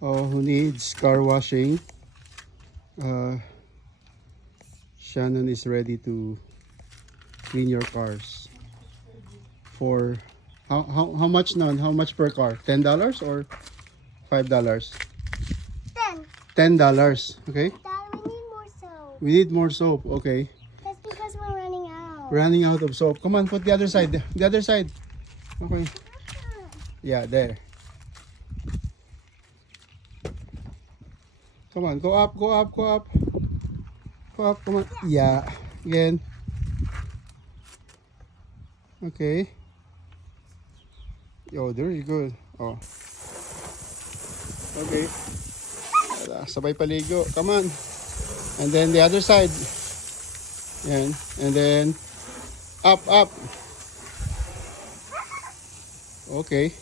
who needs car washing. Shannon is ready to clean your cars. For how much now? How much per car? $10 or $5? $10. Okay. Dad, we need more soap. We need more soap. Okay. That's because we're running out. Running out of soap. Come on, put the other side. The other side. Okay. Yeah, there. Come on, go up, go up, go up. Go up, come on. Yeah. Again. Okay. Oh, very good. Oh. Okay. Sabay paligo. Come on. And then the other side. Yan. And then up, up. Okay.